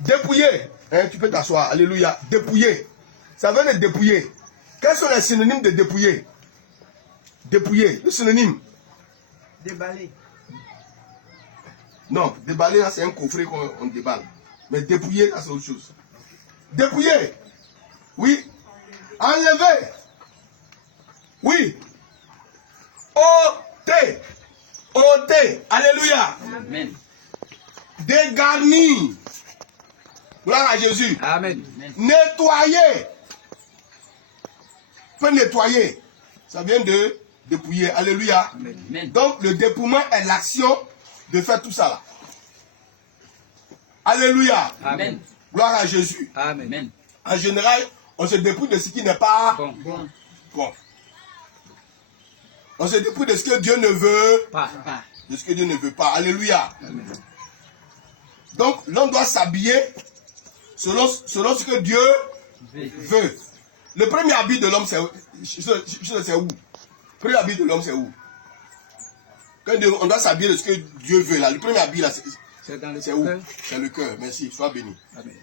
Dépouiller. Hein, tu peux t'asseoir. Alléluia. Dépouiller. Ça veut dire dépouiller. Quels sont les synonymes de dépouiller? Dépouiller. Le synonyme. Déballer. Non, déballer, c'est un coffret qu'on déballe. Mais dépouiller, c'est autre chose. Dépouiller. Oui. Enlever. Oui. Ôter. Ôter. Alléluia. Amen. Dégarnir. Gloire à Jésus. Amen. Nettoyer. Peut nettoyer. Ça vient de dépouiller. Alléluia. Amen. Donc le dépouillement est l'action de faire tout ça là. Alléluia. Amen. Gloire à Jésus. Amen. En général, on se dépouille de ce qui n'est pas Bon. bon. On se dépouille de ce que Dieu ne veut Pas. de ce que Dieu ne veut pas. Alléluia. Donc, l'homme doit s'habiller selon ce que Dieu veut. Le premier habit de l'homme, c'est où? Le premier habit de l'homme, c'est où? Quand on doit s'habiller de ce que Dieu veut, là. Le premier habit, là, c'est où? C'est le cœur. Merci. Sois béni. Amen.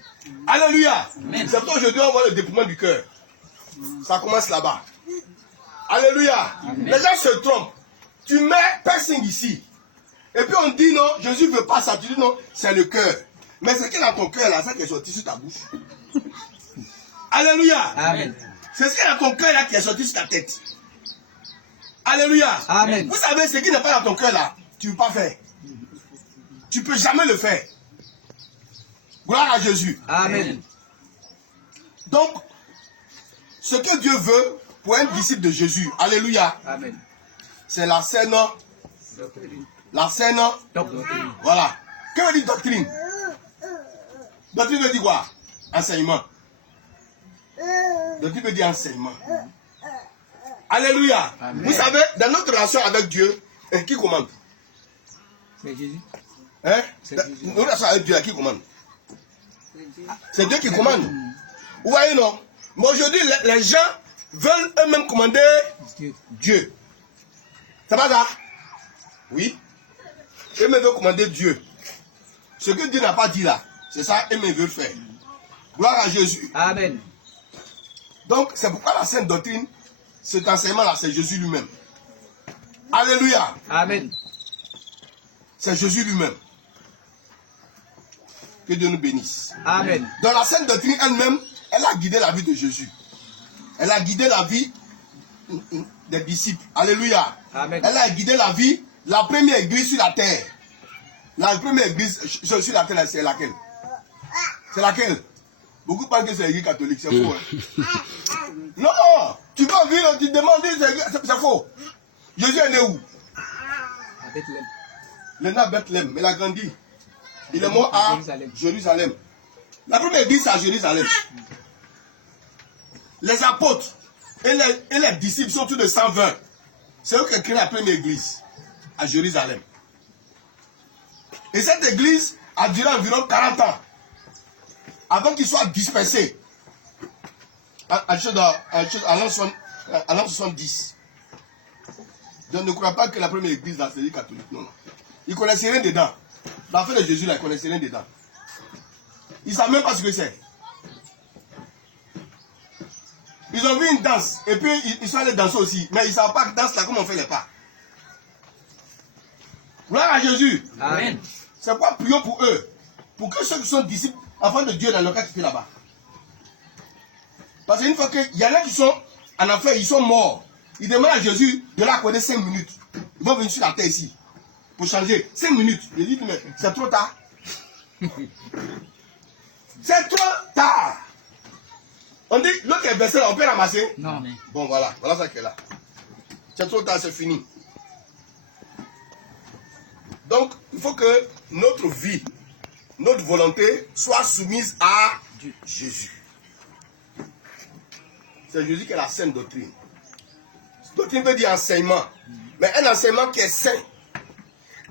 Alléluia. Amen. C'est pourquoi je dois avoir le dépouillement du cœur. Ça commence là-bas. Alléluia. Amen. Les gens se trompent. Tu mets piercing ici. Et puis on dit non, Jésus ne veut pas ça. Tu dis non, c'est le cœur. Mais ce qui est dans ton cœur là, ça qui est sorti sur ta bouche. Alléluia. Amen. C'est ce qui est dans ton cœur là qui est sorti sur ta tête. Alléluia. Amen. Vous savez, ce qui n'est pas dans ton cœur là, tu ne peux pas faire. Tu ne peux jamais le faire. Gloire à Jésus. Amen. Donc, ce que Dieu veut pour un disciple de Jésus, alléluia, Amen. c'est la saine. La saine. Doctrine. Voilà. Que veut dire doctrine? Doctrine veut dire quoi? Enseignement. Doctrine veut dire enseignement. Alléluia. Amen. Vous savez, dans notre relation avec Dieu, qui commande? C'est Jésus. Hein? C'est Jésus. Notre relation avec Dieu, qui commande? C'est Dieu qui commande. Vous voyez, non? Mais aujourd'hui, les gens veulent eux-mêmes commander Dieu. C'est pas ça? Oui. Eux-mêmes veulent commander Dieu. Ce que Dieu n'a pas dit là, c'est ça, eux-mêmes veulent faire. Gloire à Jésus. Amen. Donc, c'est pourquoi la sainte doctrine, cet enseignement-là, c'est Jésus lui-même. Alléluia. Amen. C'est Jésus lui-même. Que Dieu nous bénisse. Amen. Dans la sainte doctrine elle-même, elle a guidé la vie de Jésus. Elle a guidé la vie des disciples. Alléluia. Amen. Elle a guidé la vie, la première église sur la terre. La première église sur la terre, c'est laquelle? C'est laquelle? Beaucoup pensent que c'est l'église catholique, c'est faux. Hein? Non, tu vas en ville, tu te demandes, c'est faux. Jésus est né où? À Bethléem. Il est né à Bethléem, mais il a grandi. Il est mort à Jérusalem. La première église, c'est à Jérusalem. Les apôtres et les disciples sont tous de 120. C'est eux qui ont créé la première église à Jérusalem. Et cette église a duré environ 40 ans avant qu'ils soient dispersés à l'an 70. Je ne crois pas que la première église dans l'église catholique. Non, non. Ils ne connaissaient rien dedans. L'affaire de Jésus, là, ils ne connaissaient rien dedans. Ils ne savent même pas ce que c'est. Ils ont vu une danse, et puis ils sont allés danser aussi. Mais ils ne savent pas que danse là, comment on fait les pas. Gloire à Jésus. Amen. C'est pourquoi prions pour eux. Pour que ceux qui sont disciples, enfants de Dieu, dans le cas qui fait là-bas. Parce qu'une fois qu'il y en a qui sont en enfer, ils sont morts. Ils demandent à Jésus de l'accorder 5 minutes. Ils vont venir sur la terre ici. Pour changer. 5 minutes. Il dit, mais c'est trop tard. C'est trop tard. On dit, l'autre est versé là, on peut ramasser? Non. Bon, voilà. Voilà ça qui est là. C'est trop tard, c'est fini. Donc, il faut que notre vie, notre volonté soit soumise à Jésus. C'est Jésus qui est la sainte doctrine. Doctrine veut dire enseignement. Mais un enseignement qui est saint.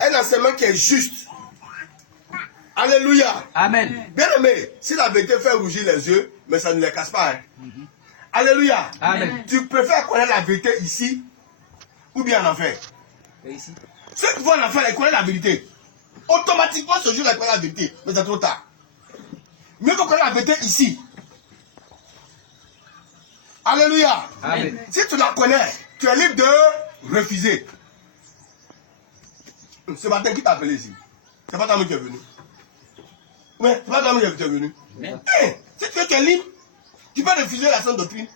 Un enseignement qui est juste. Alléluia. Amen. Bien aimé, si la vérité fait rougir les yeux, mais ça ne les casse pas. Hein. Alléluia. Amen. Tu préfères connaître la vérité ici ou bien en enfer? Et ici? Ceux qui vont en enfer, ils connaissent la vérité. Automatiquement, ce jour-là, ils connaissent la vérité. Mais c'est trop tard. mieux que connaître la vérité ici. Alléluia. Amen. Si tu la connais, tu es libre de refuser. Ce matin, qui t'a appelé ici? C'est pas ta mère qui est venue. Oui, c'est pas ta mère qui est venue. Si tu es libre, tu peux refuser la sainte doctrine.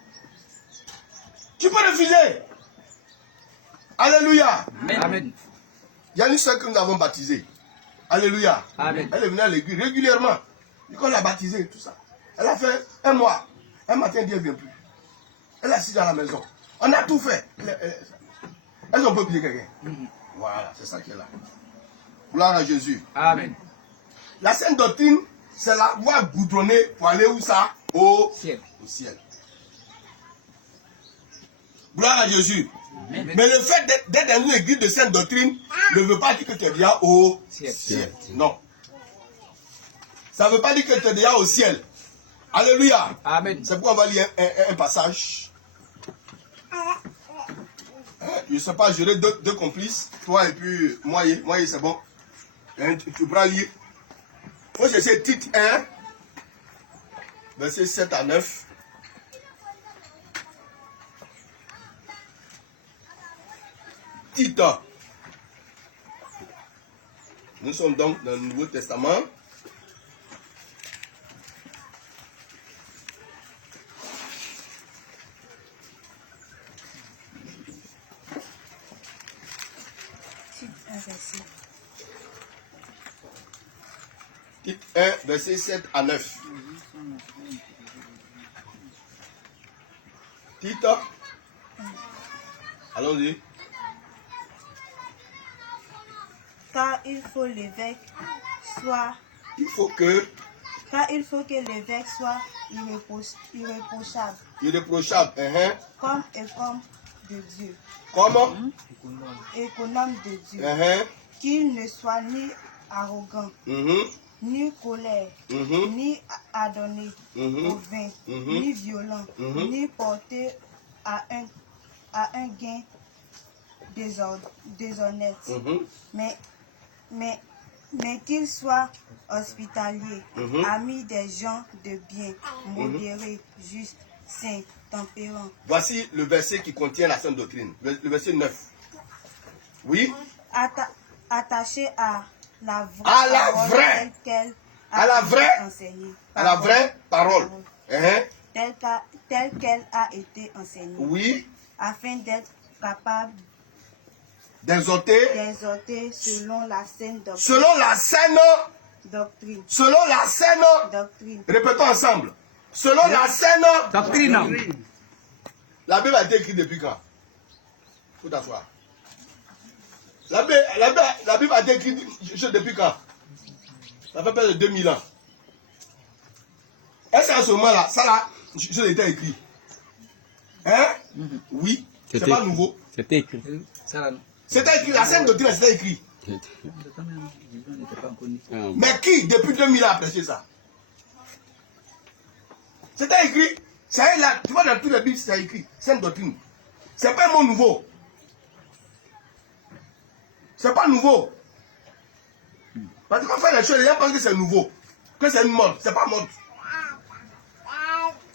Tu peux refuser. Alléluia. Amen. Il y a une soeur que nous avons baptisée. Alléluia. Amen. Elle est venue à l'église régulièrement. Et quand on l'a baptisée, tout ça. Elle a fait un mois. Un matin, Dieu ne vient plus. Elle est assise à la maison. On a tout fait. Est-ce qu'on peut oublier quelqu'un? Voilà, c'est ça qui est là. Gloire à Jésus. Amen. La sainte doctrine, c'est la voie goudronnée pour aller où ça? Au Ciel. ciel. Gloire à Jésus. Amen. Mais le fait d'être dans une église de sainte doctrine ne veut pas dire que tu es déjà au Ciel. ciel. Non. Ça ne veut pas dire que tu es déjà au ciel. Alléluia. Amen. C'est pourquoi on va lire un passage. Je ne sais pas, j'aurai deux complices, toi et puis moi c'est bon. Tu pourras lire. Il faut chercher Tite 1, versets 7 à 9. Tite. Nous sommes donc dans le Nouveau Testament. Tite 1, versets 7 à 9. Tite. Allons-y. Car il faut l'évêque soit. Il faut que Car il faut que l'évêque soit irréprochable, irréprochable, comme de Dieu, comment, économe de Dieu, qu'il ne soit ni arrogant, ni colère, ni adonné au vin, ni violent, ni porté à un gain déshonnête, mais qu'il soit hospitalier, ami des gens de bien, modéré, juste, saint, tempérant. Voici le verset qui contient la sainte doctrine, le verset 9. Oui. Attaché à la vraie parole telle qu'elle a été enseignée. Oui. Afin d'être capable d'exhorter selon la saine doctrine. Selon la saine doctrine. Répétons ensemble. Selon la saine doctrine. La Bible a été écrite depuis quand? Faut t'asseoir. La Bible a été écrite depuis quand? Ça fait près de 2000 ans. Est-ce qu'à ce moment-là, ça là, je l'ai été écrit? Hein? Oui. C'est pas nouveau. C'était écrit. C'était écrit, la sainte doctrine, c'était écrit. Mais qui, depuis 2000 ans, a prêché ça? C'était écrit. Ça est là, tu vois, dans tous les Bibles, c'est écrit. Sainte doctrine. C'est pas un mot nouveau. C'est pas nouveau. Parce qu'on fait les choses, les gens pensent que c'est nouveau. Que c'est une mode. C'est pas mode.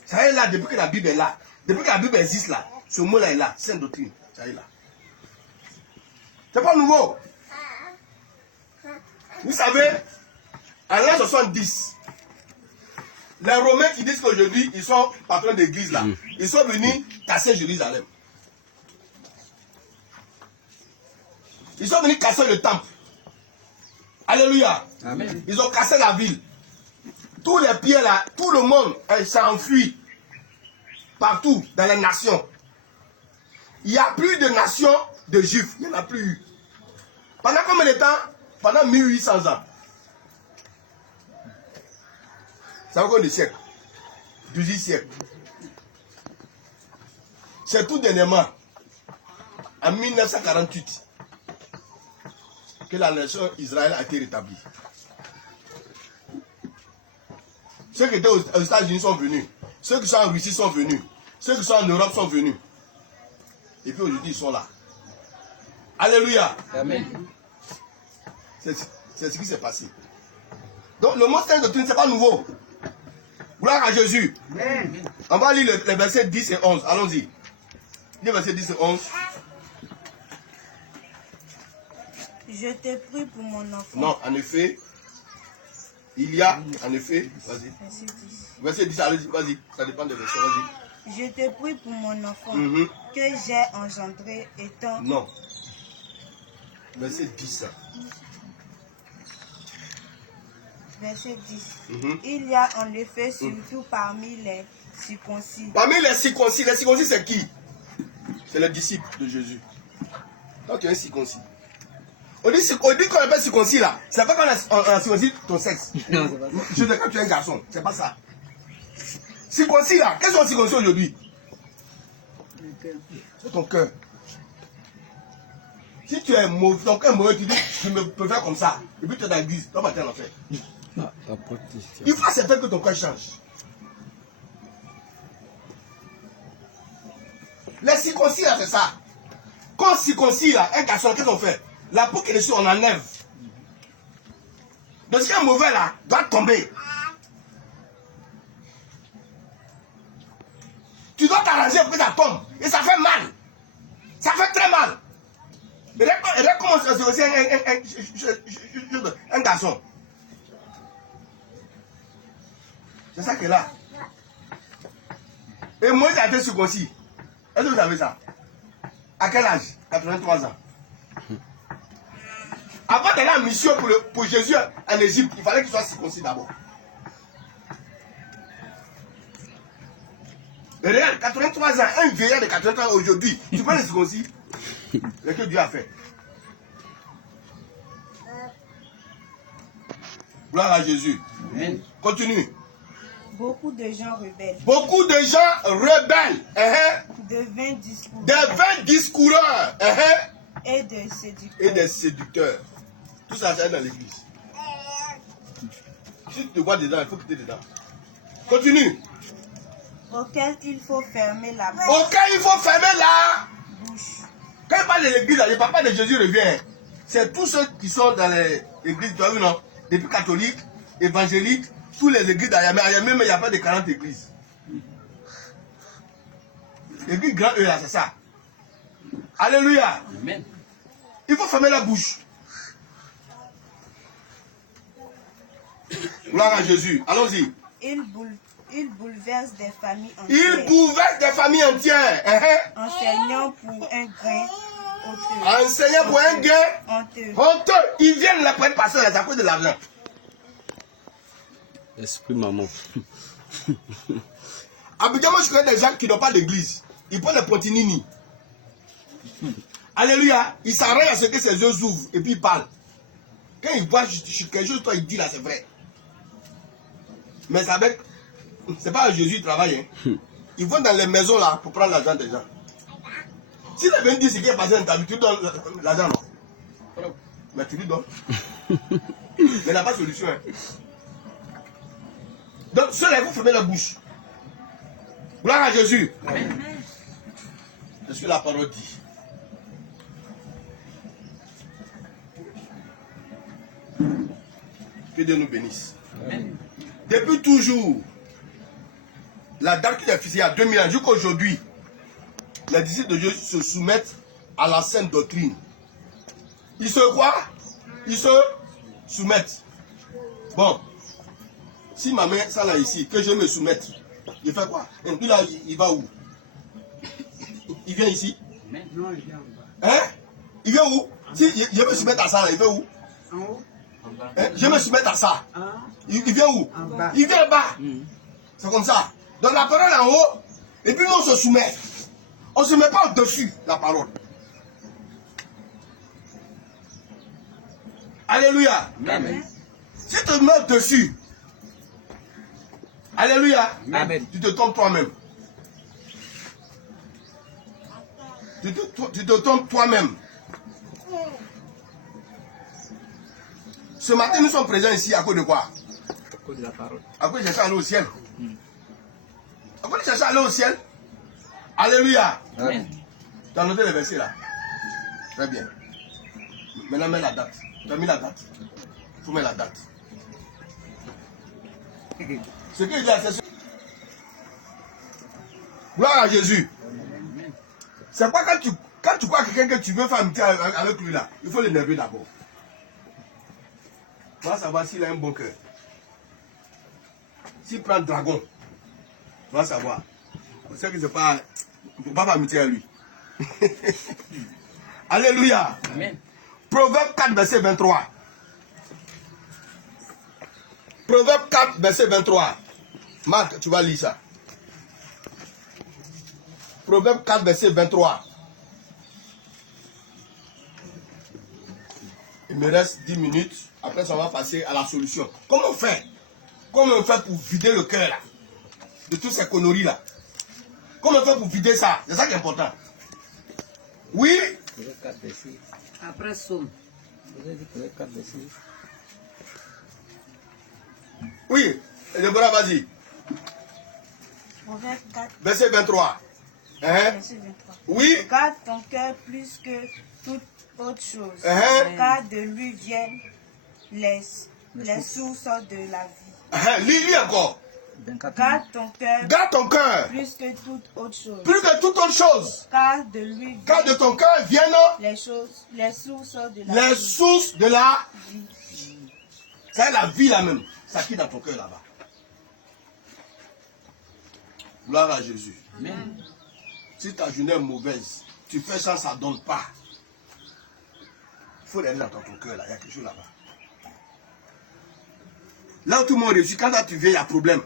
Ça est là, depuis que la Bible est là. Depuis que la Bible existe là. Ce mot-là est là. Sainte doctrine. Ça est là. C'est pas nouveau. Vous savez, en l'an 70, les Romains qui disent qu'aujourd'hui, ils sont patrons d'église là, ils sont venus casser Jérusalem. Ils sont venus casser le temple. Alléluia. Amen. Ils ont cassé la ville. Tous les pierres là, tout le monde s'est enfui. Partout, dans les nations. Il n'y a plus de nations de juifs. Il n'y en a plus eu. Pendant combien de temps? Pendant 1800 ans. Ça va combien de siècles? 18 siècles. C'est tout dernièrement, en 1948, que la nation Israël a été rétablie. Ceux qui étaient aux États-Unis sont venus. Ceux qui sont en Russie sont venus. Ceux qui sont en Europe sont venus. Et puis aujourd'hui, ils sont là. Alléluia. Amen. C'est ce qui s'est passé. Donc le mot sainte doctrine, ce n'est pas nouveau. Gloire à Jésus. Amen. On va lire les versets 10 et 11. Allons-y. Les versets 10 et 11. Je t'ai pris pour mon enfant. Non, en effet, il y a, en effet, vas-y. Verset 10. Verset 10, allez-y, vas-y. Ça dépend des versets, vas-y. Je t'ai pris pour mon enfant Mhm. que j'ai engendré étant. Non. Verset 10. Verset 10. Mhm. Il y a en effet surtout parmi les circoncis. Parmi les circoncis c'est qui? C'est les disciples de Jésus. Quand tu es circoncis. On dit qu'on appelle circoncis là. C'est pas qu'on a circoncis ton sexe. Non, c'est pas ça. Je te dis quand tu es un garçon. C'est pas ça. Circoncis là. Qu'est-ce qu'on circoncis aujourd'hui? C'est ton cœur. Si tu es mauvais, ton cœur est mauvais, tu dis je me peux faire comme ça. Et puis tu es dans l'église. Tu vas partir en enfer. Il faut c'est fait que ton cœur change. Les circoncis là, c'est ça. Quand on circoncis là, un garçon, qu'est-ce qu'on fait? La peau qui est dessus, on enlève. Donc ce qui est mauvais là, doit tomber. Tu dois t'arranger pour que ça tombe. Et ça fait mal. Ça fait très mal. Et là comment c'est aussi un garçon. C'est ça qui est là. Et Moïse a été circoncis. Est-ce que vous savez ça? À quel âge? 83 ans. Avant d'aller en mission pour Jésus en Égypte, il fallait qu'il soit circoncis d'abord. Et regarde, 83 ans, un vieillard de 83 ans aujourd'hui, tu peux le circoncis? Ce que Dieu a fait. Gloire à Jésus. Amen. Continue. Beaucoup de gens rebelles Beaucoup de gens rebelles, deviennent discours des vains discoureurs et de séducteurs. et des séducteurs. Tout ça, c'est dans l'église. Si tu te vois dedans, il faut que tu es dedans. Continue. Auxquels il faut fermer la Auquel il faut fermer la. bouche. Quand il parle de l'église, le papa de Jésus revient. C'est tous ceux qui sont dans l'église, tu as vu, non? Depuis catholique, évangélique, tous les églises d'Ayamé. Ayamé, mais il n'y a pas de 40 églises. L'église grand E là, c'est ça. Alléluia. Amen. Il faut fermer la bouche. Gloire à Jésus. Allons-y. Il bouleverse des familles Il entières, bouleverse des familles entières. enseignant pour un grain honteux. Enseignant pour un gain Honteux. honteux. Ils viennent la prendre passer à cause de l'argent. Esprit maman. Habituellement, je connais des gens qui n'ont pas d'église. Ils prennent les pontinini. Alléluia. Ils s'arrêtent à ce que ses yeux s'ouvrent et puis ils parlent. Quand ils voient quelque chose, toi, ils disent là, c'est vrai. Mais c'est avec. C'est pas Jésus qui travaille. Ils vont dans les maisons là pour prendre l'argent des gens. Si les gens disent ce qui est passé dans ta vie, tu donnes l'argent, non? Mais tu lui donnes. Mais il n'a pas de solution. Donc, ceux-là, il faut fermer la bouche. Gloire à Jésus. C'est ce que la parole dit. Que Dieu nous bénisse. Amen. Depuis toujours, la date qui est fixée il y a 2000 ans jusqu'à aujourd'hui, les disciples de Dieu se soumettent à la sainte doctrine. Ils se quoi? Ils se soumettent. Bon, si ma mère ça là ici, que je me soumette, il fait quoi? Et puis là, il va où? Il vient ici? Non, il vient en bas. Hein? Il vient où? Si je me soumette à ça là, il va où? En haut? Hein? Je me soumette à ça. Hein? Il vient où? En bas. Il vient en bas. C'est comme ça. Donc la parole en haut, et puis nous on se soumet. On ne se met pas au-dessus la parole. Alléluia. Amen. Si tu te mets au-dessus, alléluia, Amen. tu te trompes toi-même. Tu te trompes toi-même. Ce matin, nous sommes présents ici à cause de quoi? À cause de la parole. À cause de chercher à aller au ciel. À cause de chercher à aller au ciel. Alléluia. Amen. Tu as noté les versets là? Très bien. Maintenant, mets la date. Tu as mis la date. Il faut mettre la date. Ce qu'il dit là, c'est Gloire à Jésus. C'est quoi quand tu crois quelqu'un que tu veux faire amitié avec lui là, il faut l'énerver d'abord. On va savoir s'il a un bon cœur. S'il prend dragon, on va savoir. On sait que c'est pas... Il ne faut pas faire amitié à lui. Alléluia. Amen. Proverbe 4, verset 23. Proverbe 4, verset 23. Marc, tu vas lire ça. Proverbe 4, verset 23. Il me reste 10 minutes. Après, ça va passer à la solution. Comment on fait? Comment on fait pour vider le cœur là? De toutes ces conneries là? Comment on fait pour vider ça? C'est ça qui est important. Oui? Proverbe 4, verset. Après Somme. Vous avez dit Proverbe 4, verset. Oui. Déborah, vas-y. Proverbe 4, Verset 23. Hein? verset 23. Oui. Garde ton cœur plus que toute autre chose, car de lui viennent les sources de la vie. Lis encore. 24. Garde ton cœur Garde ton cœur. plus que toute autre chose, Plus que toute autre chose. car de lui Car de viennent ton cœur viennent les sources de la les vie. sources de la vie. C'est la vie là même. Ça qui est dans ton cœur là-bas. Gloire à Jésus. Amen. Si ta journée est mauvaise, tu fais ça, ça ne donne pas. Il faut aller dans ton cœur là. Il y a quelque chose là-bas. Là où tout le monde réussit, quand tu viens, il y a problème.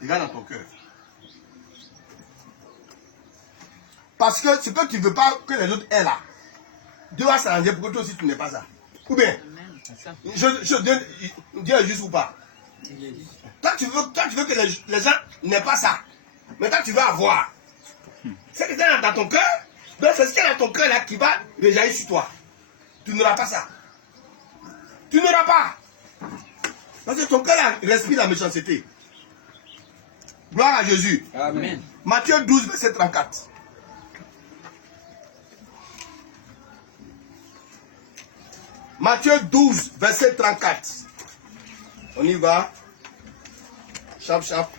Regarde dans ton cœur. Parce que ce que tu ne veux pas que les autres aient là, Dieu va s'arranger pour que toi aussi tu n'aies pas ça. Ou bien, C'est ça. Dieu est juste ou pas. Il est dit. Toi tu veux que les gens n'aient pas ça. Mais toi tu veux avoir. C'est que c'est dans ton cœur. Donc c'est ce qui est dans ton cœur là qui va rejaillir sur toi. Tu n'auras pas ça. Tu n'auras pas. Parce que ton cœur là respire la méchanceté. Gloire à Jésus. Amen. Matthieu 12, verset 34. Matthieu 12, verset 34. On y va. Chap, chap.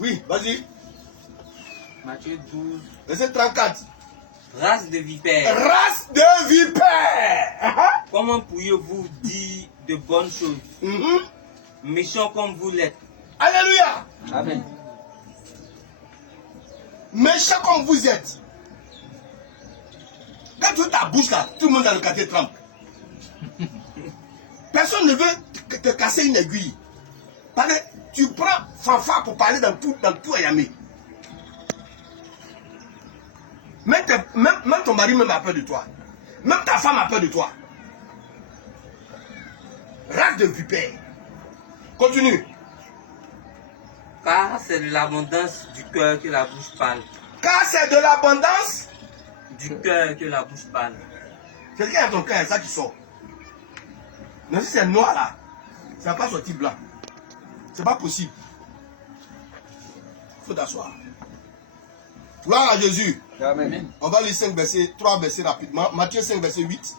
Oui, vas-y. Matthieu 12. Verset 34. Race de vipères, Race de vipères. comment pourriez-vous dire de bonnes choses, méchants comme vous l'êtes? Alléluia. Amen. Méchant comme vous êtes. Quand tu ouvres ta bouche là, tout le monde dans le quartier trempe. Personne ne veut te casser une aiguille. Parce que tu prends fanfare pour parler dans tout Ayamé. Même ton mari même a peur de toi. Même ta femme a peur de toi. Race de vipère. Continue. Car c'est de l'abondance du cœur que la bouche parle. Car c'est de l'abondance. Du cœur que la bouche parle. C'est ce qu'il y a dans ton cœur, c'est ça qui sort. Mais si c'est noir là, ça ne va pas sortir blanc. C'est pas possible. Il faut t'asseoir. Gloire à Jésus. Amen. On va lire 3 versets rapidement. Matthieu 5, verset 8.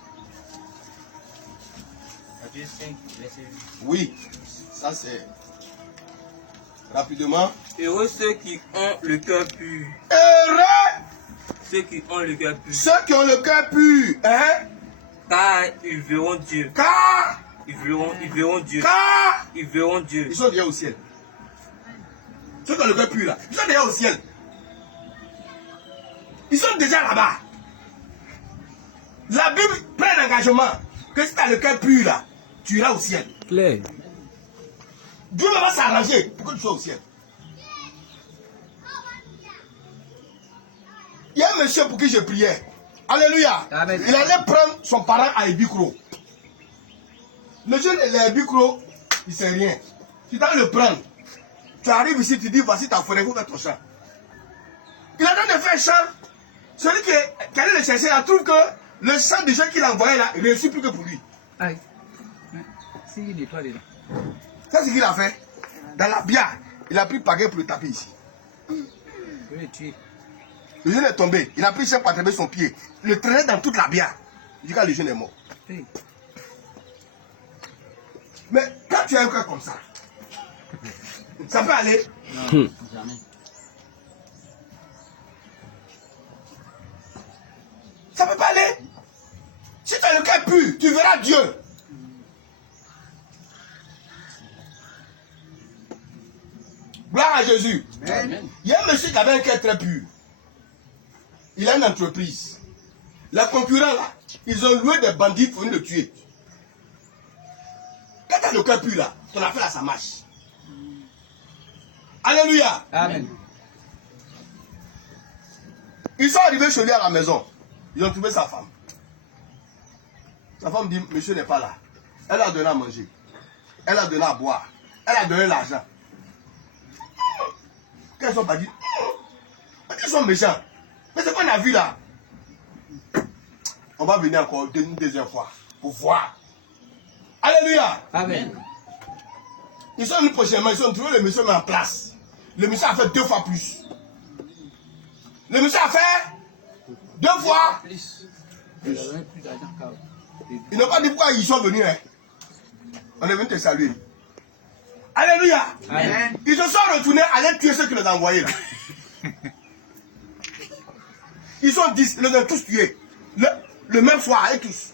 Matthieu 5, verset 8. Oui, ça c'est rapidement. Heureux ceux qui ont le cœur pur. Heureux Ceux qui ont le cœur pur. ceux qui ont le cœur pur. Hein? Car ils verront Dieu. Car Ils verront Dieu. Ils verront Dieu. ils sont déjà au ciel. Ceux qui ont le cœur pur là, ils sont déjà au ciel. Ils sont déjà là-bas. La Bible prend un engagement que si tu as le cœur pur là, tu iras au ciel. Claire. Dieu va s'arranger pour que tu sois au ciel. Il y a un monsieur pour qui je priais. Alléluia. Amen. Il allait prendre son parent à Ebikro. Le jeune est à Ebikro, il ne sait rien. Tu dois le prendre. Tu arrives ici, tu dis voici ta forêt, il faut faire ton champ. Il a train de faire un champ. Celui qui allait le chercher, il trouve que le champ de gens qu'il a envoyé là, il réussit plus que pour lui. Aïe. Si il nettoie déjà. C'est ce qu'il a fait. Dans la bière, il a pris paquet pour le taper ici. Il peut le tuer. Le jeune est tombé. Il a pris chien pour attraper son pied. Il le traînait dans toute la bière. Il dit que le jeune est mort. Oui. Mais quand tu as un cœur comme ça peut aller. Non, jamais. Ça peut pas aller. Si tu as le cœur pur, tu verras Dieu. Gloire à Jésus. Amen. Il y a un monsieur qui avait un cœur très pur. Il a une entreprise. Les concurrents là, ils ont loué des bandits pour venir le tuer. Quand tu as le cœur pur là, ton affaire là, ça marche. Alléluia. Amen. Ils sont arrivés chez lui à la maison. Ils ont trouvé sa femme. Sa femme dit, monsieur n'est pas là. Elle a donné à manger. Elle a donné à boire. Elle a donné l'argent. Quand ils sont pas dit, ils sont méchants. Mais c'est qu'on a vu là. On va venir encore une deuxième fois pour voir. Alléluia. Amen. Ils sont venus prochainement, ils ont trouvé le monsieur mis en place. Le monsieur a fait 2 fois plus. Le monsieur a fait 2 fois. Plus. Il a donné plus d'argent qu'à. Ils n'ont pas dit pourquoi ils sont venus. Hein. On est venu te saluer. Alléluia. Amen. Ils se sont retournés à aller tuer ceux qui les ont envoyés là. Ils sont 10, ils les ont tous tués. Le même soir, et tous.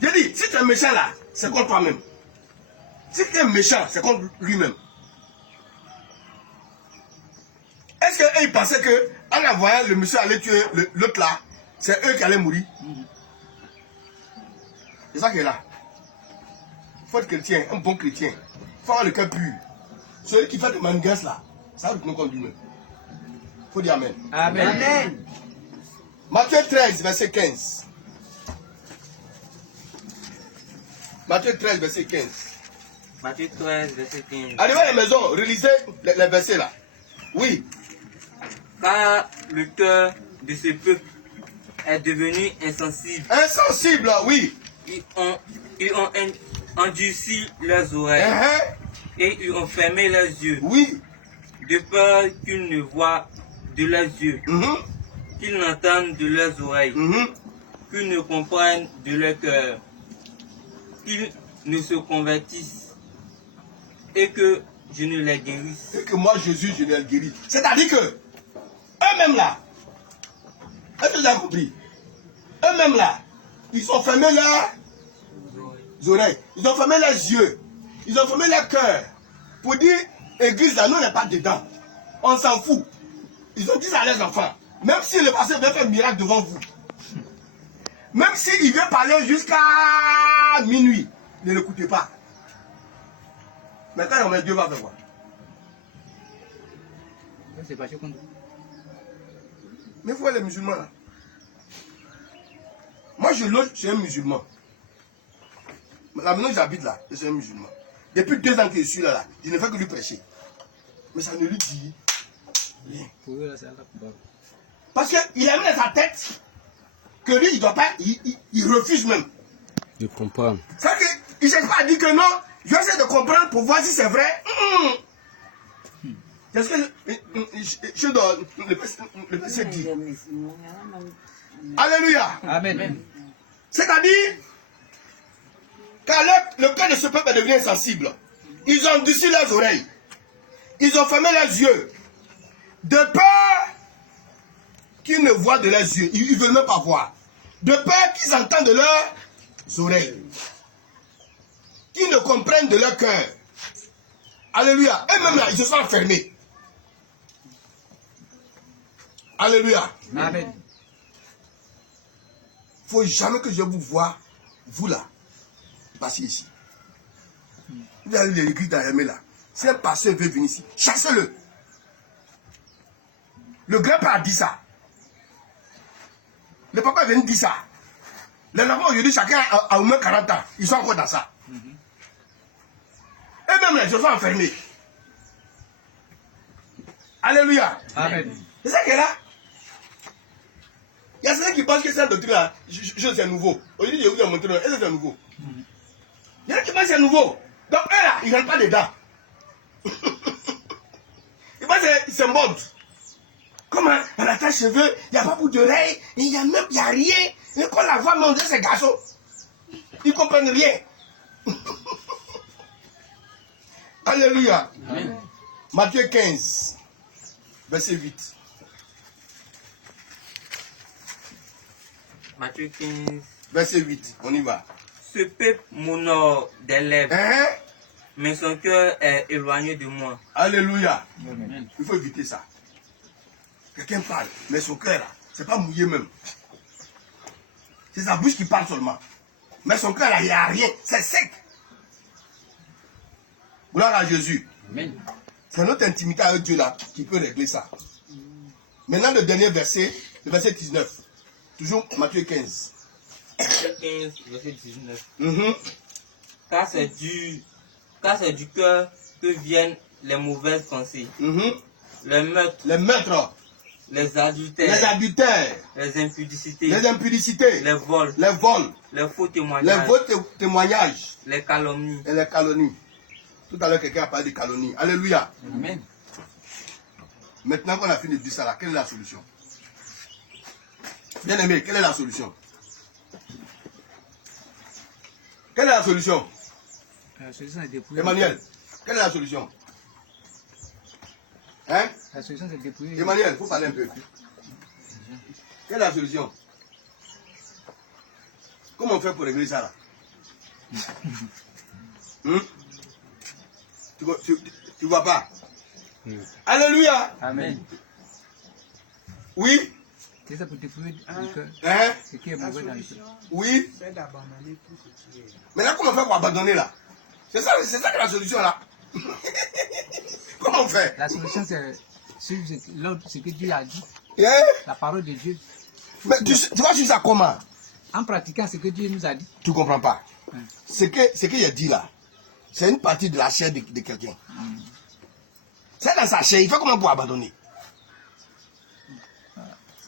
J'ai dit, si tu es méchant là, c'est contre toi-même. Si tu es méchant, c'est contre lui-même. Est-ce qu'ils pensaient qu'en envoyant le monsieur aller tuer l'autre là, c'est eux qui allaient mourir? C'est ça qui est là. Il faut être chrétien, un bon chrétien. Il faut avoir le cœur pur. Celui qui fait des mangances là, ça va retourner contre lui-même. Il faut dire Amen. Amen. Amen. Matthieu 13, verset 15. Matthieu 13, verset 15. Matthieu 13, verset 15. Arrivez à la maison, relisez les versets là. Oui. Car le cœur de ce peuple est devenu insensible. Insensible, oui. Ils ont endurci leurs oreilles et ils ont fermé leurs yeux, Oui. de peur qu'ils ne voient de leurs yeux, Mhm. qu'ils n'entendent de leurs oreilles, Mhm. qu'ils ne comprennent de leur cœur, qu'ils ne se convertissent et que je ne les guérisse. Et que moi, Jésus, je l'ai guéri. C'est-à-dire que, eux-mêmes là, est-ce que vous avez compris? Eux-mêmes là, ils ont fermé leurs oreilles, ils ont fermé leurs yeux, ils ont fermé leur cœur pour dire, église là, nous on n'est pas dedans. On s'en fout. Ils ont dit ça à leurs enfants. Même si le pasteur veut faire un miracle devant vous, même s'il veut parler jusqu'à minuit, ne l'écoutez pas. Mais quand on met Dieu va faire quoi? C'est pas contre. Mais vous voyez les musulmans là. Moi je loge chez un musulman. La maison où j'habite là, c'est un musulman. Depuis 2 ans que je suis là, je ne fais que lui prêcher. Mais ça ne lui dit rien. Pour eux, là, c'est Allah coupable. Parce qu'il a mis dans sa tête que lui, il ne doit pas, il refuse même. Je comprends. C'est-à-dire qu'il ne cherche pas à dire que non, je vais essayer de comprendre pour voir si c'est vrai. C'est ce que je donne le verset dit. Alléluia. Amen. C'est-à-dire, car le cœur de ce peuple est devenu insensible. Ils ont endurci leurs oreilles. Ils ont fermé leurs yeux. De peur qu'ils ne voient de leurs yeux. Ils ne veulent même pas voir. De peur qu'ils entendent de leurs oreilles. Qu'ils ne comprennent de leur cœur. Alléluia. Eux-mêmes là, ils se sont enfermés. Alléluia. Amen. Il ne faut jamais que je vous voie, vous là, passer ici. Vous avez l'église d'Ayamé là. Si un pasteur veut venir ici, chassez-le. Le grand-père a dit ça. Le papa vient de dire ça. Les enfants aujourd'hui, chacun a au moins 40 ans. Ils sont encore dans ça. Eux-mêmes là, ils se sont enfermés. Alléluia. Amen. C'est ça qui est là. Il y a certains qui pensent que c'est un doctrine là, c'est nouveau. Aujourd'hui, je vous ai montré, est-ce que c'est nouveau? Il y en a qui pensent que c'est nouveau. Donc eux là, ils ne rentrent pas dedans. Ils pensent que c'est mode. Comment on attache les cheveux, il n'y a pas bout d'oreille, il n'y a rien. Et quand la voix monte, ces garçons, ils ne comprennent rien. Alléluia. Amen. Matthieu 15, verset 8. Matthieu 15. Verset 8, on y va. Ce peuple m'honore des lèvres, Hein? mais son cœur est éloigné de moi. Alléluia. Amen. Il faut éviter ça. Quelqu'un parle, mais son cœur là, c'est pas mouillé même. C'est sa bouche qui parle seulement. Mais son cœur là, il n'y a rien, c'est sec. Gloire à Jésus. Amen. C'est notre intimité avec Dieu là qui peut régler ça. Maintenant, le dernier verset, le verset 19. Toujours Matthieu 15. Matthieu 15, verset 19. Mhm. Car c'est du cœur que viennent les mauvaises pensées, Mhm. les meurtres, Les meurtres, les adultères, les adultères, les impudicités, les impudicités, les vols, les vols, les faux les témoignages, faux témoignages les calomnies. et les calomnies. Tout à l'heure, quelqu'un a parlé de calomnies. Alléluia. Amen. Maintenant qu'on a fini de dire ça là, quelle est la solution? Bien aimé, quelle est la solution? Quelle est la solution? La solution c'est dépouiller. Emmanuel, quelle est la solution? Hein? La solution c'est dépouiller. Emmanuel, il faut parler un peu. Quelle est la solution? Comment on fait pour régler ça là? Hmm? Tu vois pas? Alléluia! Amen. Oui? C'est ça pour dépouiller du cœur. Hein? Ce qui est mauvais dans le cœur. Oui? C'est d'abandonner tout ce qui est. Maintenant, comment on fait pour abandonner là? C'est ça qui est la solution là. Comment on fait? La solution c'est suivre ce que Dieu a dit. Hein? La parole de Dieu. Mais tu vas suivre ça comment? En pratiquant ce que Dieu nous a dit. Tu comprends pas? Hein. Ce qu'il a dit là, c'est une partie de la chair de quelqu'un. C'est dans sa chair, il fait comment pour abandonner?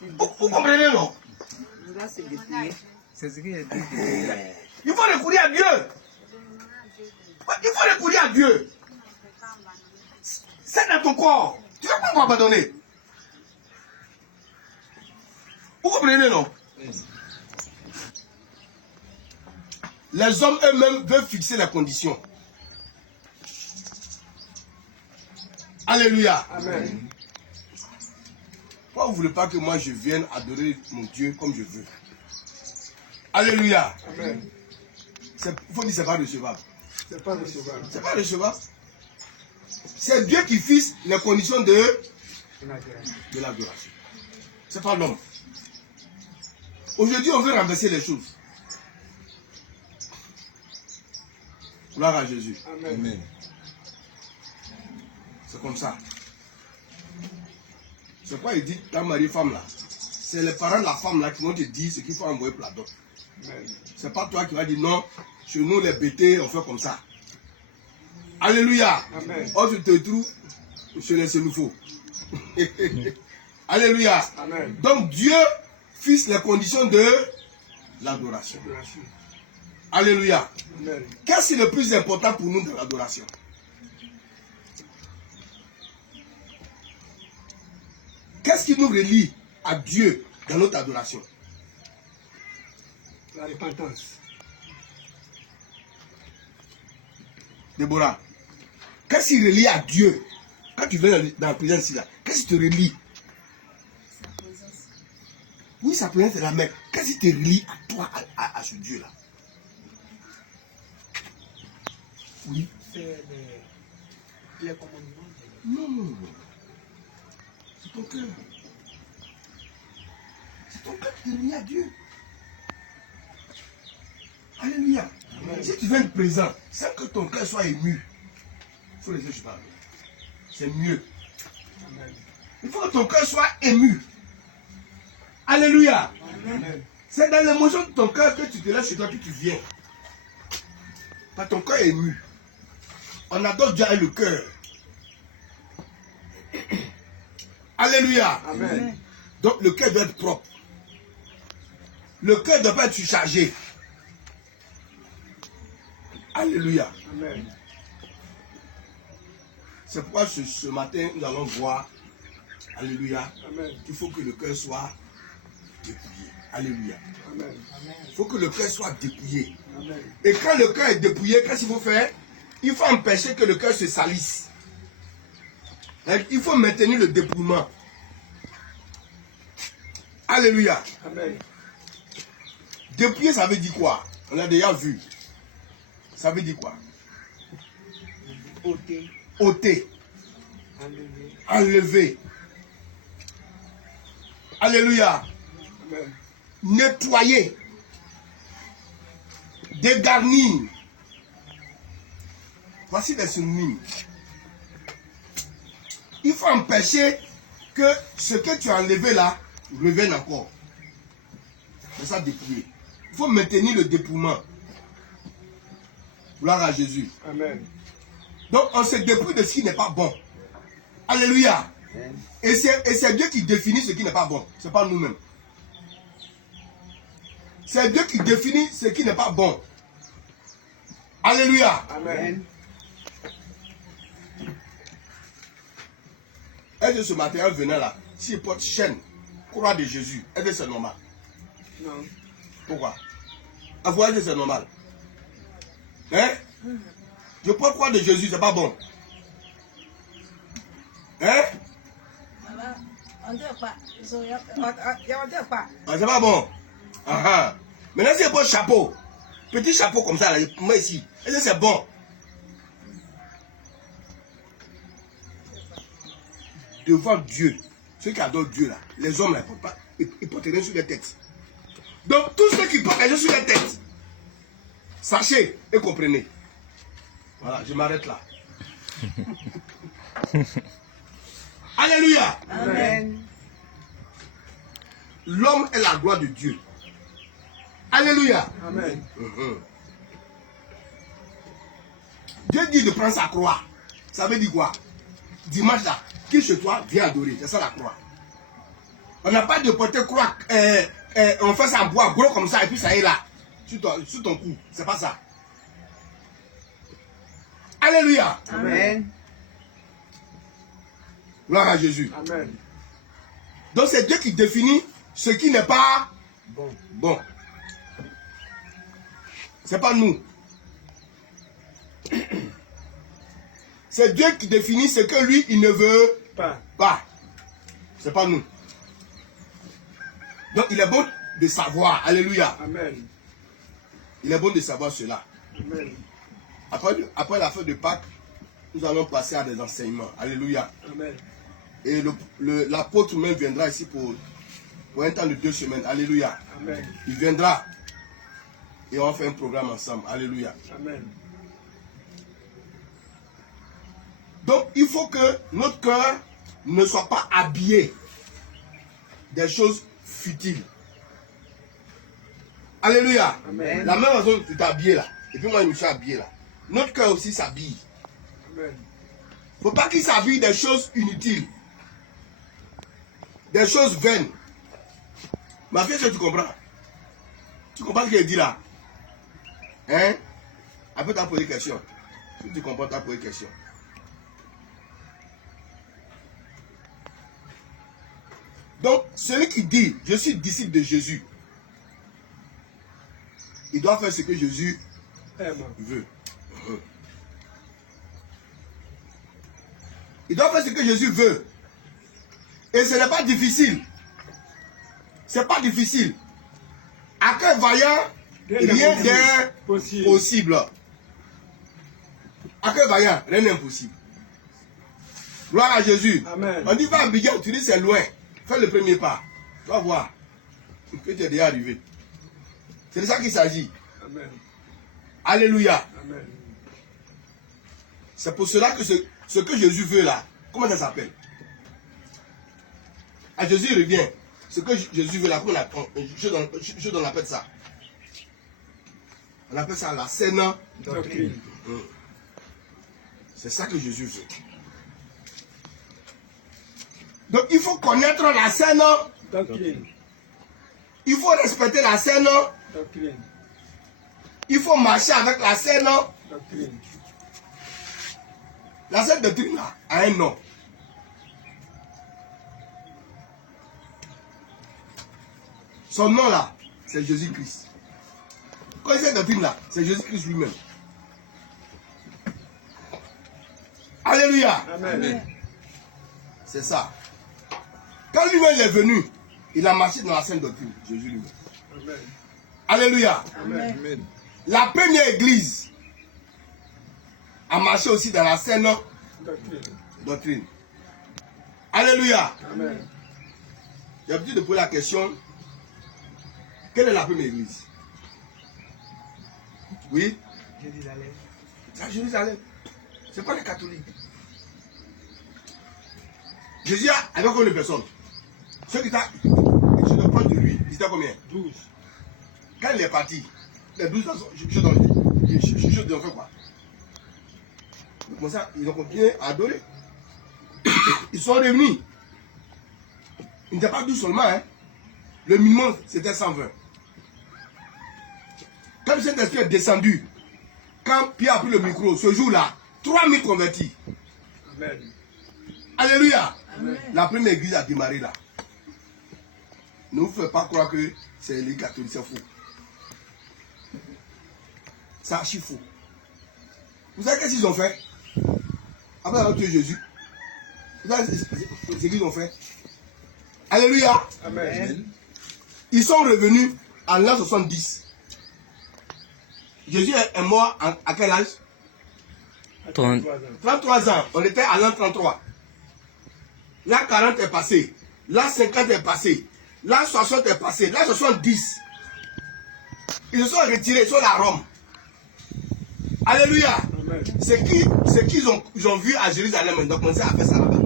Vous comprenez non? C'est ce qu'il a dit. Il faut recourir à Dieu. Il faut recourir à Dieu. C'est dans ton corps. Tu fais comment pour abandonner? Vous comprenez non? Les hommes eux-mêmes veulent fixer les conditions. Alléluia. Amen. Pourquoi vous ne voulez pas que moi je vienne adorer mon Dieu comme je veux? Alléluia. Amen. Il faut dire que ce n'est pas recevable. C'est pas recevable. C'est pas recevable. C'est Dieu qui fixe les conditions de l'adoration. C'est pas l'homme. Aujourd'hui, on veut renverser les choses. Gloire à Jésus. Amen. C'est comme ça. C'est pourquoi il dit, ta mari femme là, c'est les parents de la femme là qui vont te dire ce qu'il faut envoyer pour la dot. C'est pas toi qui vas dire non, chez nous les bêtés, on fait comme ça. Alléluia. Amen. Oh, tu te trouves chez les Sénoufos. Alléluia. Amen. Donc Dieu fixe les conditions de l'adoration. Alléluia. Amen. Qu'est-ce qui est le plus important pour nous dans l'adoration? Qu'est-ce qui nous relie à Dieu dans notre adoration? La repentance. Déborah, qu'est-ce qui relie à Dieu? Quand tu viens dans la présence ici, là, qu'est-ce qui te relie? Oui, sa présence est là, mais qu'est-ce qui te relie à toi, à ce Dieu-là? Oui. C'est les commandements. Non. C'est ton cœur. C'est ton cœur qui te relie à Dieu. Alléluia. Si tu viens présent, sans que ton cœur soit ému, il faut laisser que je parle. C'est mieux. Amen. Il faut que ton cœur soit ému. Alléluia. Amen. C'est dans l'émotion de ton cœur que tu te lèves chez toi que tu viens. Parce que ton cœur est ému. On adore Dieu avec le cœur. Alléluia. Amen. Donc le cœur doit être propre. Le cœur ne doit pas être surchargé. Alléluia. Amen. C'est pourquoi ce matin, nous allons voir Alléluia. Amen. Il faut que le cœur soit dépouillé. Alléluia. Amen. Il faut que le cœur soit dépouillé. Amen. Et quand le cœur est dépouillé, qu'est-ce qu'il faut faire? Il faut empêcher que le cœur se salisse. Il faut maintenir le dépouillement. Alléluia. Amen. Dépouiller, ça veut dire quoi? On a déjà vu. Ça veut dire quoi? Ôter. Ôter. Enlever. Enlever. Alléluia. Amen. Nettoyer. Dégarnir. Voici les synonymes. Il faut empêcher que ce que tu as enlevé là revienne encore. C'est ça, dépouiller. Il faut maintenir le dépouillement. Gloire à Jésus. Amen. Donc on se dépouille de ce qui n'est pas bon. Alléluia. Et c'est Dieu qui définit ce qui n'est pas bon. Ce n'est pas nous-mêmes. C'est Dieu qui définit ce qui n'est pas bon. Alléluia. Amen. Est-ce que ce matériel venait là, s'il porte chaîne, croix de Jésus, est-ce que c'est normal? Non. Pourquoi? À vous, est-ce que c'est normal? Hein? Je porte croix de Jésus, c'est pas bon. Hein? On ne dit pas. Ah, c'est pas bon. Ah, maintenant, si je porte chapeau, petit chapeau comme ça, là, moi ici, est-ce que c'est bon? Devant Dieu, ceux qui adorent Dieu là, les hommes là, ils portent rien sur les têtes. Donc tous ceux qui portent rien sur les têtes, sachez et comprenez. Voilà, je m'arrête là. Alléluia. Amen. L'homme est la gloire de Dieu. Alléluia. Amen. Dieu dit de prendre sa croix. Ça veut dire quoi? Dimanche là, qui chez toi vient adorer. C'est ça la croix. On n'a pas de porter croix. On fait ça en bois gros comme ça et puis ça est là. Sur ton cou. C'est pas ça. Alléluia. Amen. Gloire à Jésus. Amen. Donc c'est Dieu qui définit ce qui n'est pas Bon. bon. C'est pas nous. C'est Dieu qui définit ce que lui, il ne veut Pas. pas. C'est pas nous. Donc il est bon de savoir. Alléluia. Amen. Il est bon de savoir cela. Amen. Après la fin de Pâques, nous allons passer à des enseignements. Alléluia. Amen. Et l'apôtre même viendra ici pour un temps de 2 semaines. Alléluia. Amen. Il viendra. Et on fait un programme ensemble. Alléluia. Amen. Donc il faut que notre cœur ne soit pas habillé des choses futiles. Alléluia. Amen. La même façon que tu t'es habillé là. Et puis moi je me suis habillé là. Notre cœur aussi s'habille. Amen. Il ne faut pas qu'il s'habille des choses inutiles. Des choses vaines. Ma fille, est-ce que tu comprends? Tu comprends ce qu'elle dit là? Hein? Après, tu as posé question. Si tu comprends, tu as posé question. Donc, celui qui dit, je suis disciple de Jésus, il doit faire ce que Jésus Amen. veut. Il doit faire ce que Jésus veut. Et ce n'est pas difficile. Ce n'est pas difficile. À cœur vaillant, rien n'est possible. À cœur vaillant, rien n'est impossible. Gloire à Jésus. Amen. On dit va à Abidjan, tu dis c'est loin. Fais le premier pas. Tu vas voir que tu es déjà arrivé. C'est de ça qu'il s'agit. Amen. Alléluia. Amen. C'est pour cela que ce que Jésus veut là, comment ça s'appelle? À Jésus il revient. Ce que Jésus veut là, on appelle ça. On appelle ça la saine Doctrine. C'est ça que Jésus veut. Donc il faut connaître la saine. Doctrine. Il faut respecter la saine. Doctrine. Il faut marcher avec la saine. Doctrine. La saine doctrine là, a un nom. Son nom là, c'est Jésus-Christ. Quand il dit cette doctrine là, c'est Jésus-Christ lui-même. Alléluia. Amen. C'est ça. Quand lui-même est venu, il a marché dans la sainte doctrine, Jésus lui-même. Amen. Alléluia. Amen. La première église a marché aussi dans la sainte doctrine. Alléluia. Amen. J'ai l'habitude de poser la question, quelle est la première église? Oui? Jérusalem. C'est à Jérusalem. Ce n'est pas les catholiques. Jésus avait combien de personnes? Ceux qui étaient, je ne parle de lui, ils étaient combien? 12. Quand il est parti, les 12 je donne fait quoi? Comme ça, ils ont continué à adorer. Ils sont revenus. Ils n'étaient pas 12 seulement. Hein. Le minimum, c'était 120. Quand le Saint-Esprit est descendu, quand Pierre a pris le micro, ce jour-là, 3000 convertis. Amen. Alléluia. Amen. La première église a démarré là. Ne vous faites pas croire que c'est l'église catholique, c'est faux. C'est archi faux. Vous savez qu'est-ce qu'ils ont fait? Après avoir tué Jésus, vous savez ce qu'ils ont fait? Alléluia. Amen. Ils sont revenus en l'an 70. Jésus est mort à quel âge? 33 ans. 33 ans. On était à l'an 33. L'an 40 est passé. L'an 50 est passé. L'an 60 est passé. L'an 70. Ils se sont retirés sur la Rome. Alléluia. Amen. C'est qu'ils ont vu à Jérusalem. Ils ont commencé à faire ça là-bas.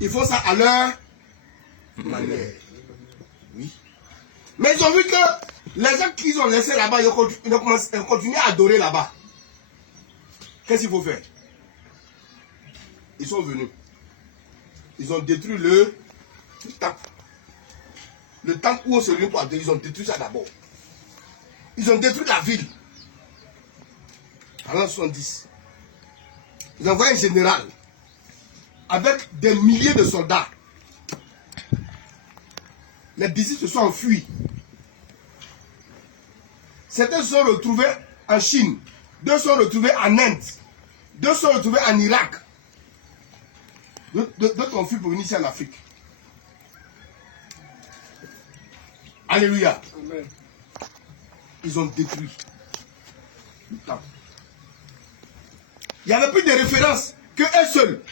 Ils font ça à leur manière. Oui. Mais ils ont vu que les gens qu'ils ont laissés là-bas, ils ont continué à adorer là-bas. Qu'est-ce qu'il faut faire? Ils sont venus. Ils ont détruit le temple. Le temple où on se réunit pour adorer, ils ont détruit ça d'abord. Ils ont détruit la ville. En l'an 70. Ils ont envoyé un général avec des milliers de soldats. Les disciples se sont enfuis. Certains se sont retrouvés en Chine. Deux sont retrouvés en Inde. Deux sont retrouvés en Irak. D'autres ont fui pour venir ici en Afrique. Alléluia. Amen. Ils ont détruit le temple. Il n'y avait plus de référence que eux seuls.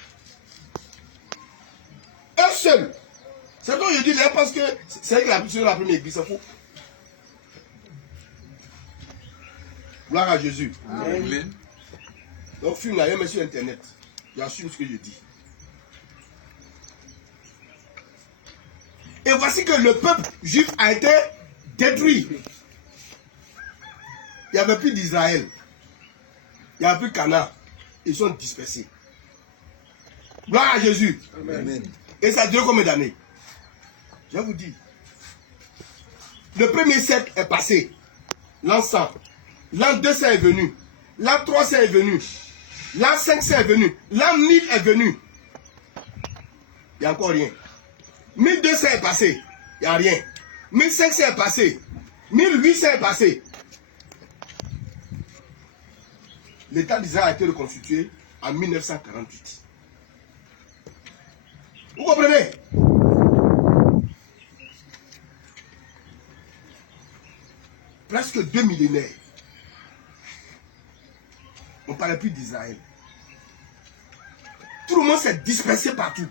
Eux seuls. C'est donc je dis là parce que c'est la première église, c'est faux. Gloire à Jésus. Amen. Donc, film là, il y a sur internet. J'assume ce que je dis. Et voici que le peuple juif a été détruit. Il n'y avait plus d'Israël. Il n'y avait plus Canaan. Ils sont dispersés. Gloire à Jésus. Amen. Et ça a duré combien d'années? Je vous dis. Le premier siècle est passé. L'an 100. L'an 200 est venu. L'an 300 est venu. L'an 500 est venu. L'an 1000 est venu. Il n'y a encore rien. 1200 est passé. Il n'y a rien. 1500 est passé. 1800 est passé. L'État d'Israël a été reconstitué en 1948. Vous comprenez? Presque 2 millénaires. On ne parlait plus d'Israël. Tout le monde s'est dispersé partout.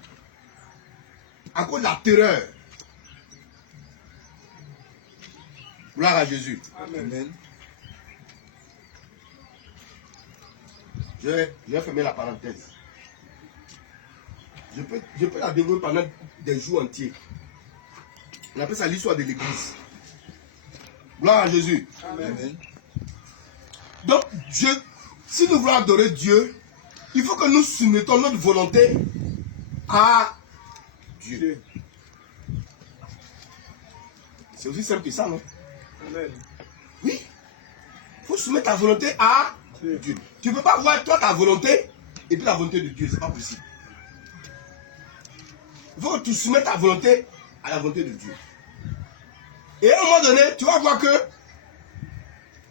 À cause de la terreur. Gloire à Jésus. Amen. Je vais fermer la parenthèse. Je peux la développer pendant des jours entiers. On appelle ça l'histoire de l'Église. Gloire à Jésus. Amen. Donc, si nous voulons adorer Dieu, il faut que nous soumettons notre volonté à Dieu. C'est aussi simple que ça, non? Amen. Oui. Il faut soumettre ta volonté à Dieu. Tu ne peux pas voir toi ta volonté et puis la volonté de Dieu. Ce n'est pas possible. Il faut que tu soumettes ta volonté à la volonté de Dieu. Et à un moment donné, tu vas voir que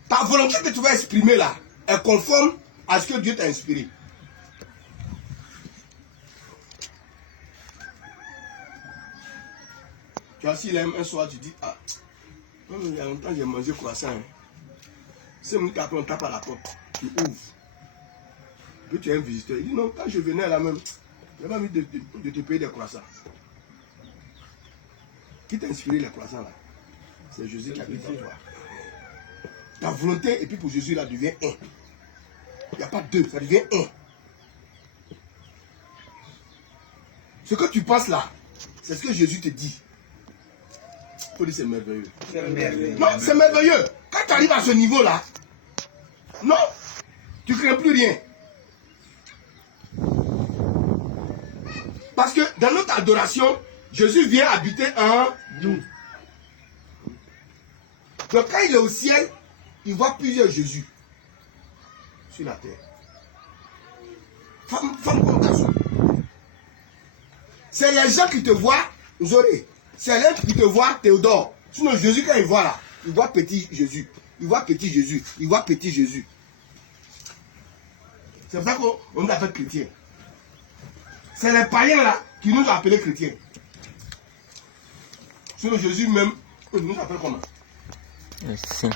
ta volonté que tu vas exprimer là est conforme à ce que Dieu t'a inspiré. Tu vois, s'il aime un soir, tu dis, ah, il y a longtemps j'ai mangé croissant. Hein. 5 minutes après, on tape à la porte. Tu ouvres. Puis tu es un visiteur. Il dit, non, quand je venais là même, j'ai pas envie de te payer des croissants. Qui t'a inspiré les croissants là? C'est Jésus qui habite en toi. Ta volonté, et puis pour Jésus, là, devient un. Il n'y a pas deux, ça devient un. Ce que tu penses là, c'est ce que Jésus te dit. Il faut dire c'est merveilleux. Non, c'est merveilleux. Quand tu arrives à ce niveau-là, non, tu ne crains plus rien. Parce que dans notre adoration, Jésus vient habiter en nous. Donc quand il est au ciel, il voit plusieurs Jésus sur la terre. Femme comme garçon. C'est les gens qui te voient, Zoré. C'est les gens qui te voient, Théodore. Sinon Jésus, quand il voit là, il voit petit Jésus. Il voit petit Jésus. Il voit petit Jésus. C'est pour ça qu'on nous appelle chrétiens. C'est les païens là qui nous ont appelés chrétiens. Sinon Jésus même, il nous appelle comment? Les saints.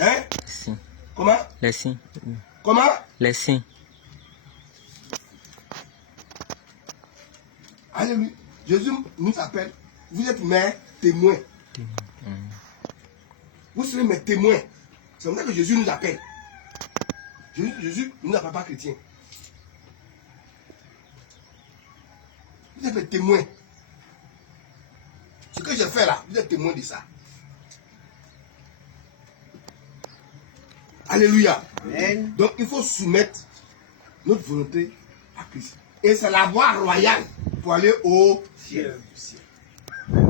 Hein? Les saints. Comment? Les saints. Comment? Les saints. Alléluia. Jésus nous appelle. Vous êtes mes témoins. Vous serez mes témoins. C'est comme ça que Jésus nous appelle. Jésus ne nous appelle pas chrétiens. Vous êtes mes témoins. Ce que j'ai fait là, vous êtes témoins de ça. Alléluia. Amen. Donc il faut soumettre notre volonté à Christ. Et c'est la voie royale pour aller au ciel. Il n'y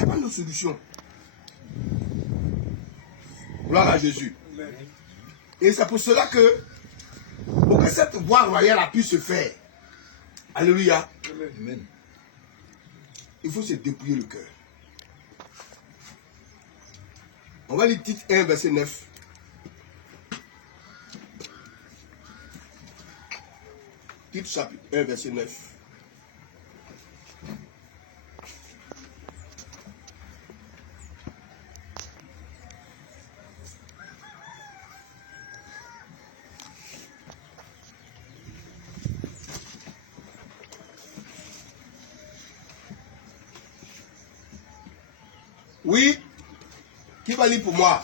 a pas de solution. Gloire à Jésus. Et c'est pour cela que, pour que cette voie royale a pu se faire, alléluia, Amen. il faut se dépouiller le cœur. On va lire Tite 1, verset 9. Tite chapitre 1, verset 9. Oui, qui va lire pour moi?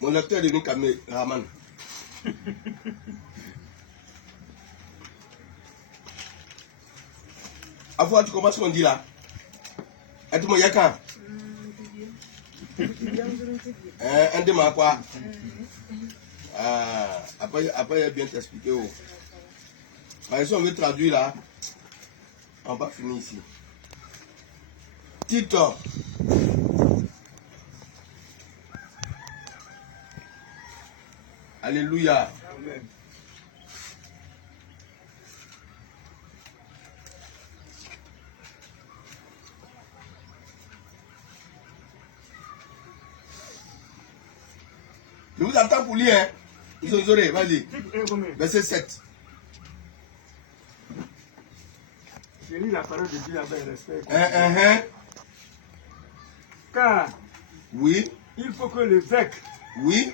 Mon lecteur est devenu Kamé Raman. À fois, tu comprends ce qu'on dit là? Aide-moi, Yaka. Un de ma quoi? Après, il a bien t'expliquer. Oh. Par exemple, on veut traduire là. On va finir ici. Tite. Alléluia. Amen. Je vous attends pour lire. Hein? Désolé, vas-y. Verset 7. Je lis la parole de Dieu avec respect. Car Oui, il faut que l'évêque oui,